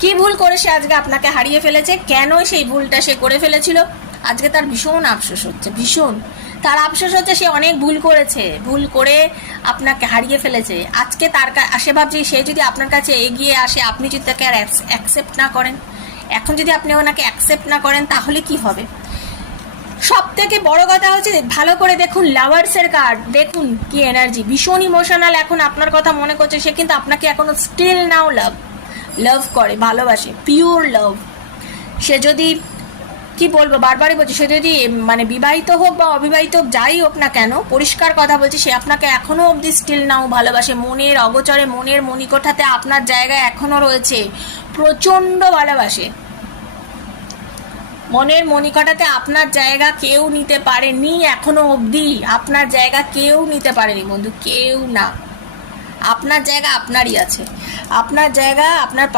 কি ভুল করে সে আজকে আপনাকে হারিয়ে ফেলেছে, কেন সেই ভুলটা সে করে ফেলেছিল, আজকে তার ভীষণ আফসোস হচ্ছে, ভীষণ তার আফসোস হচ্ছে। সে অনেক ভুল করেছে, ভুল করে আপনাকে হারিয়ে ফেলেছে। আজকে তার সে ভাবছি সে যদি আপনার কাছে এগিয়ে আসে, আপনি যদি তাকে আর অ্যাকসেপ্ট না করেন, এখন যদি আপনি ওনাকে অ্যাকসেপ্ট না করেন তাহলে কি হবে। সব থেকে বড় কথা হচ্ছে ভালো করে দেখুন লাভার্সের কার্ড, দেখুন কি এনার্জি, ভীষণ ইমোশনাল, এখন আপনার কথা মনে করছে সে, কিন্তু আপনাকে এখনো স্টিল নাও লাভ করে, ভালোবাসে, পিওর লাভ। সে যদি কি বলবো, বারবারই বলছি, সে যদি মানে বিবাহিত হোক বা অবিবাহিত হোক, যাই হোক না কেন, পরিষ্কার কথা বলছি, সে আপনাকে এখনো অবধি স্টিল নাও ভালোবাসে। মনের অগোচরে, মনের মণিকোঠাতে আপনার জায়গা এখনো রয়েছে, প্রচন্ড ভালোবাসে। মনের মণিকোঠাতে আপনার জায়গা কেউ নিতে পারেনি এখনো অবধি, আপনার জায়গা কেউ নিতে পারেনি বন্ধু, কেউ না। আপনার জায়গা আপনারই আছে, আপনার জায়গা আপনার